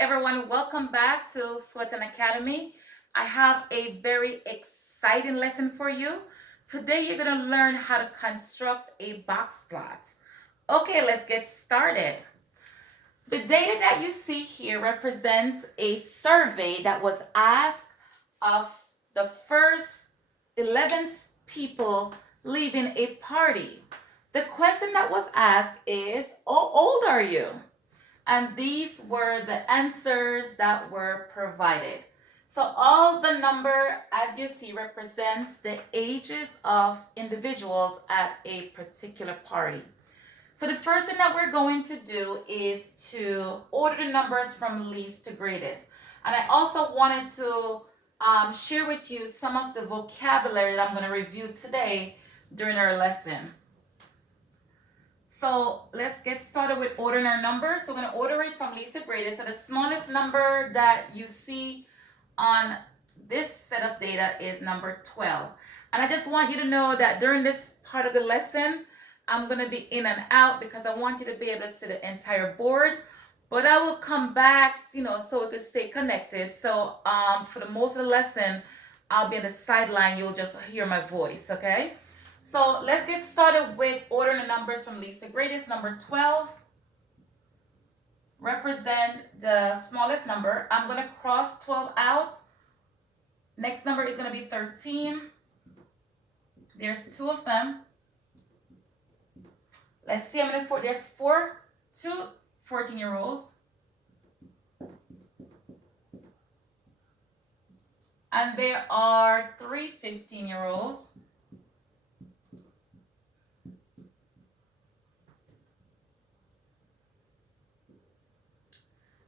everyone, welcome back to Fullerton Academy. I have a very exciting lesson for you. Today you're going to learn how to construct a box plot. Okay, let's get started. The data that you see here represents a survey that was asked of the first 11 people leaving a party. The question that was asked is, how old are you? And these were the answers that were provided. So all the number, as you see, represents the ages of individuals at a particular party. So the first thing that we're going to do is to order the numbers from least to greatest. And I also wanted to share with you some of the vocabulary that I'm going to review today during our lesson. So let's get started with ordering our numbers. So we're going to order it from least to greatest. So the smallest number that you see on this set of data is number 12. And I just want you to know that during this part of the lesson, I'm going to be in and out because I want you to be able to see the entire board. But I will come back, so we can stay connected. So for the most of the lesson, I'll be on the sideline. You'll just hear my voice, okay? So let's get started with ordering the numbers from least to greatest. Number 12 represent the smallest number. I'm going to cross 12 out. Next number is going to be 13. There's two of them. Let's see how many there's two 14-year-olds. And there are three 15-year-olds.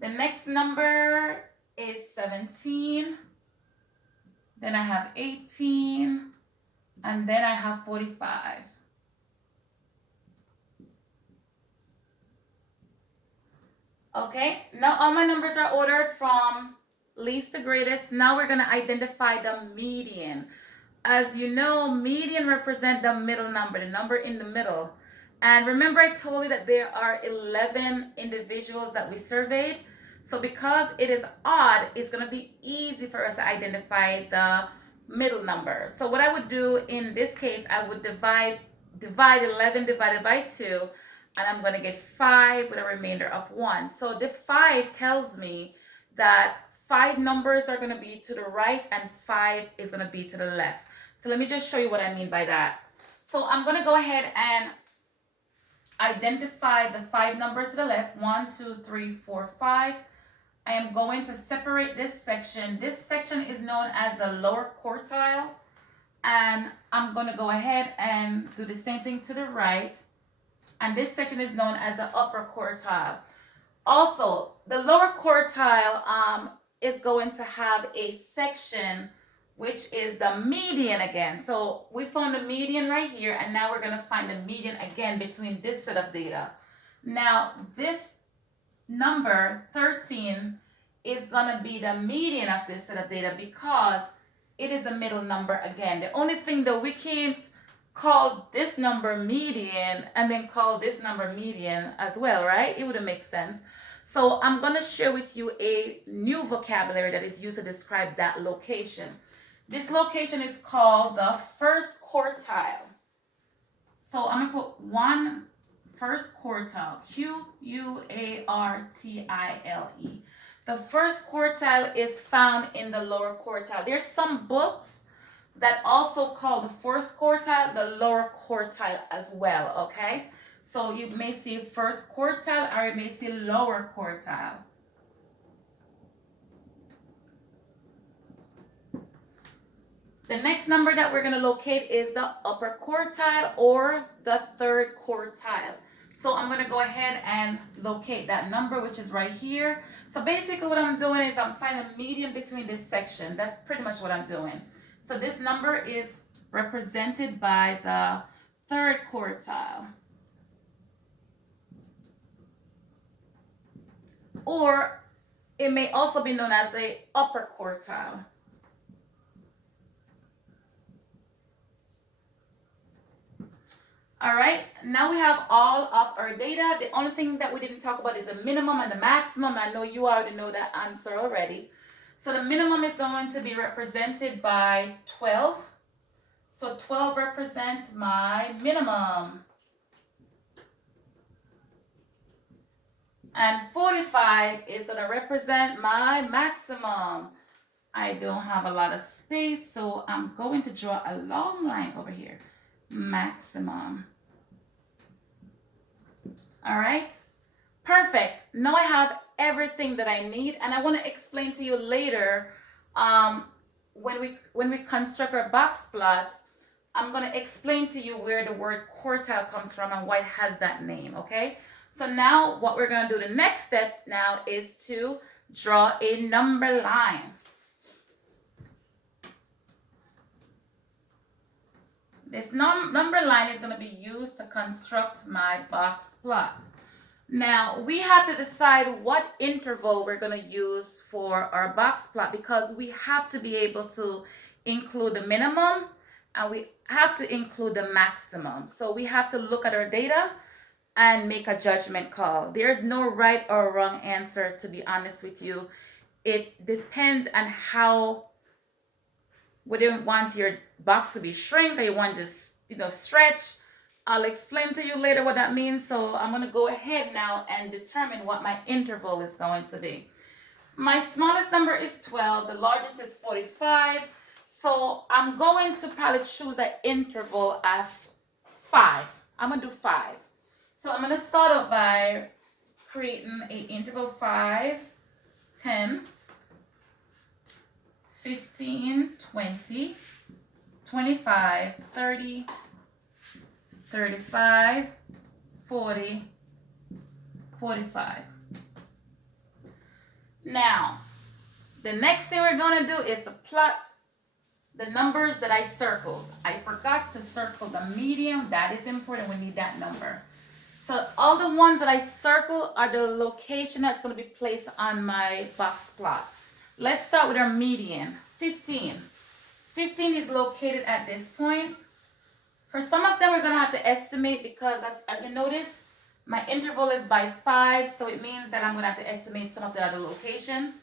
The next number is 17. Then I have 18. And then I have 45. Okay, now all my numbers are ordered from least to greatest. Now we're going to identify the median. As you know, median represents the middle number, the number in the middle. And remember I told you that there are 11 individuals that we surveyed. So because it is odd, it's going to be easy for us to identify the middle number. So what I would do in this case, I would divide 11 divided by 2, and I'm going to get 5 with a remainder of 1. So the 5 tells me that 5 numbers are going to be to the right and 5 is going to be to the left. So let me just show you what I mean by that. So I'm going to go ahead and identify the 5 numbers to the left. 1, 2, 3, 4, 5. I am going to separate this section. This section is known as the lower quartile. And I'm going to go ahead and do the same thing to the right. And this section is known as the upper quartile. Also, the lower quartile is going to have a section which is the median again. So we found the median right here, and now we're going to find the median again between this set of data. Now, this number 13 is going to be the median of this set of data because it is a middle number again. The only thing that we can't call this number median and then call this number median as well, right? It wouldn't make sense. So I'm going to share with you a new vocabulary that is used to describe that location. This location is called the first quartile. So I'm going to put one first quartile, Q-U-A-R-T-I-L-E. The first quartile is found in the lower quartile. There's some books that also call the first quartile the lower quartile as well, okay? So you may see first quartile or you may see lower quartile. The next number that we're going to locate is the upper quartile or the third quartile. So I'm going to go ahead and locate that number, which is right here. So basically what I'm doing is I'm finding a median between this section. That's pretty much what I'm doing. So this number is represented by the third quartile. Or it may also be known as a upper quartile. All right, now we have all of our data. The only thing that we didn't talk about is the minimum and the maximum. I know you already know that answer already. So the minimum is going to be represented by 12. So 12 represent my minimum. And 45 is going to represent my maximum. I don't have a lot of space, so I'm going to draw a long line over here. Maximum. All right, perfect. Now I have everything that I need, and I want to explain to you later when we construct our box plot. I'm going to explain to you where the word quartile comes from and why it has that name, okay? So now what we're going to do, the next step now is to draw a number line. This number line is going to be used to construct my box plot. Now, we have to decide what interval we're going to use for our box plot because we have to be able to include the minimum and we have to include the maximum. So we have to look at our data and make a judgment call. There's no right or wrong answer, to be honest with you. It depends on how, whether you want your box to be shrink or you want to stretch. I'll explain to you later what that means. So I'm going to go ahead now and determine what my interval is going to be. My smallest number is 12. The largest is 45. So I'm going to probably choose an interval of 5. I'm going to do 5. So I'm going to start off by creating an interval 5, 10, 15, 20, 25, 30, 35, 40, 45. Now, the next thing we're going to do is to plot the numbers that I circled. I forgot to circle the median. That is important. We need that number. So all the ones that I circle are the location that's going to be placed on my box plot. Let's start with our median, 15. 15 is located at this point. For some of them, we're going to have to estimate because, as you notice, my interval is by 5, so it means that I'm going to have to estimate some of the other location.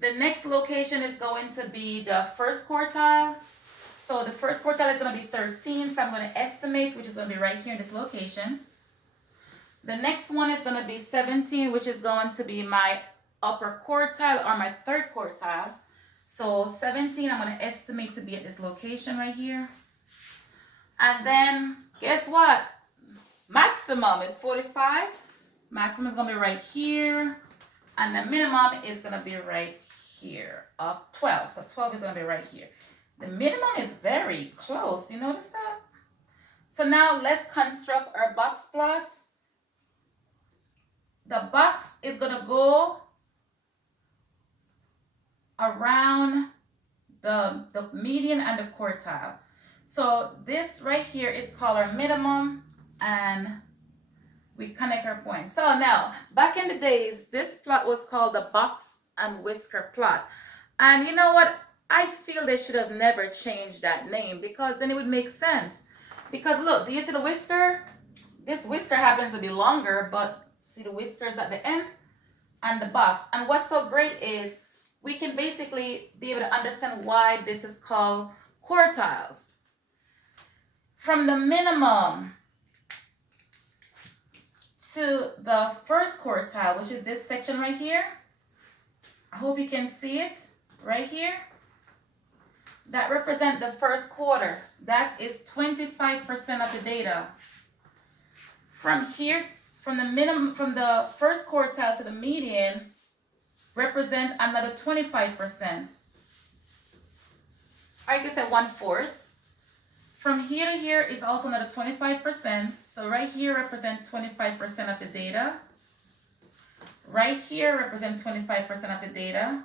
The next location is going to be the first quartile. So the first quartile is going to be 13, so I'm going to estimate, which is going to be right here in this location. The next one is going to be 17, which is going to be my upper quartile or my third quartile. So 17, I'm going to estimate to be at this location right here. And then, guess what? Maximum is 45. Maximum is going to be right here. And the minimum is going to be right here of 12. So 12 is going to be right here. The minimum is very close. You notice that? So now let's construct our box plot. The box is going to go around the median and the quartile. So this right here is called our minimum, and we connect our points. So now, back in the days, this plot was called the box and whisker plot. And you know what? I feel they should have never changed that name because then it would make sense. Because look, do you see the whisker? This whisker happens to be longer, but see the whiskers at the end and the box. And what's so great is we can basically be able to understand why this is called quartiles. From the minimum to the first quartile, which is this section right here. I hope you can see it right here. That represents the first quarter. That is 25% of the data. From here, from the first quartile to the median, represent another 25%. I guess at 1/4. From here to here is also another 25%. So right here represents 25% of the data. Right here represents 25% of the data.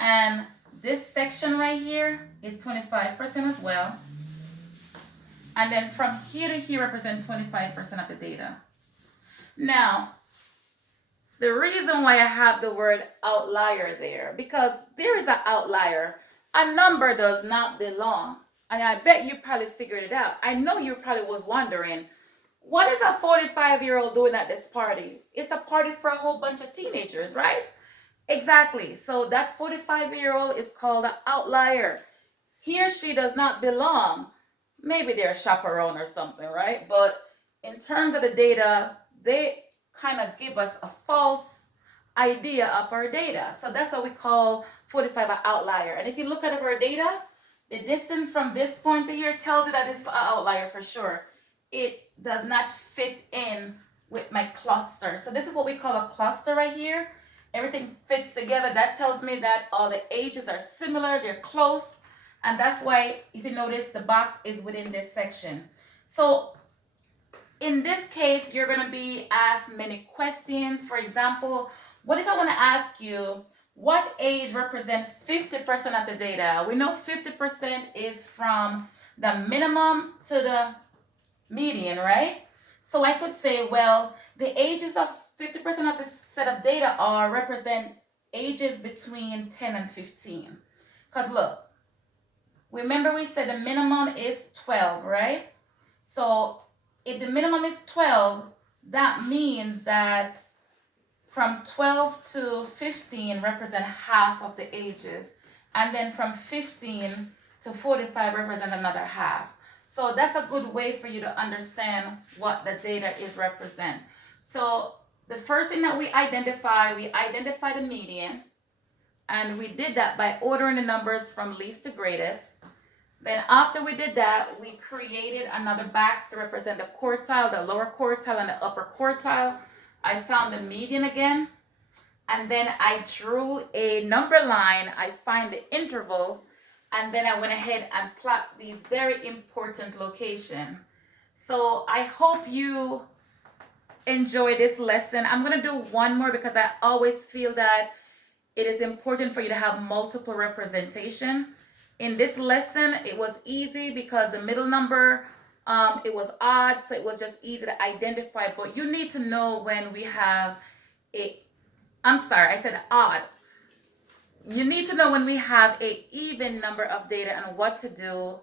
And this section right here is 25% as well. And then from here to here represents 25% of the data. Now, the reason why I have the word outlier there, because there is an outlier. A number does not belong. And I bet you probably figured it out. I know you probably was wondering, what is a 45-year-old doing at this party? It's a party for a whole bunch of teenagers, right? Exactly. So that 45-year-old is called an outlier. He or she does not belong. Maybe they're a chaperone or something, right? But in terms of the data, they kind of give us a false idea of our data. So that's what we call 45 an outlier. And if you look at our data, the distance from this point to here tells you that it's an outlier for sure. It does not fit in with my cluster. So this is what we call a cluster right here. Everything fits together. That tells me that all the ages are similar, they're close. And that's why, if you notice, the box is within this section. So in this case, you're going to be asked many questions. For example, what if I want to ask you, what age represents 50% of the data? We know 50% is from the minimum to the median, right? So I could say, well, the ages of 50% of the set of data are represent ages between 10 and 15. Because look, remember we said the minimum is 12, right? So if the minimum is 12, that means that from 12 to 15 represent half of the ages. And then from 15 to 45 represent another half. So that's a good way for you to understand what the data is represent. So the first thing that we identify the median. And we did that by ordering the numbers from least to greatest. Then after we did that, we created another box to represent the quartile, the lower quartile, and the upper quartile. I found the median again, and then I drew a number line. I find the interval, and then I went ahead and plot these very important locations. So I hope you enjoy this lesson. I'm going to do one more because I always feel that it is important for you to have multiple representation. In this lesson, it was easy because the middle number, it was odd, so it was just easy to identify. But you need to know when we have I said odd. You need to know when we have an even number of data and what to do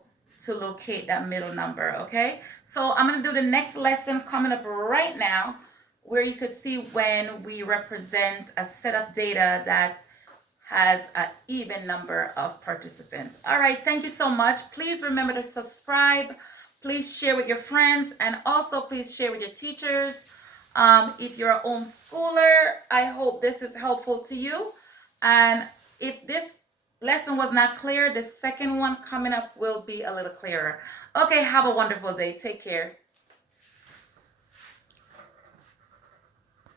to locate that middle number, okay? So I'm going to do the next lesson coming up right now, where you could see when we represent a set of data that has an even number of participants. All right, thank you so much. Please remember to subscribe. Please share with your friends, and also please share with your teachers. If you're a homeschooler, I hope this is helpful to you. And if this lesson was not clear, the second one coming up will be a little clearer. Okay, have a wonderful day. Take care.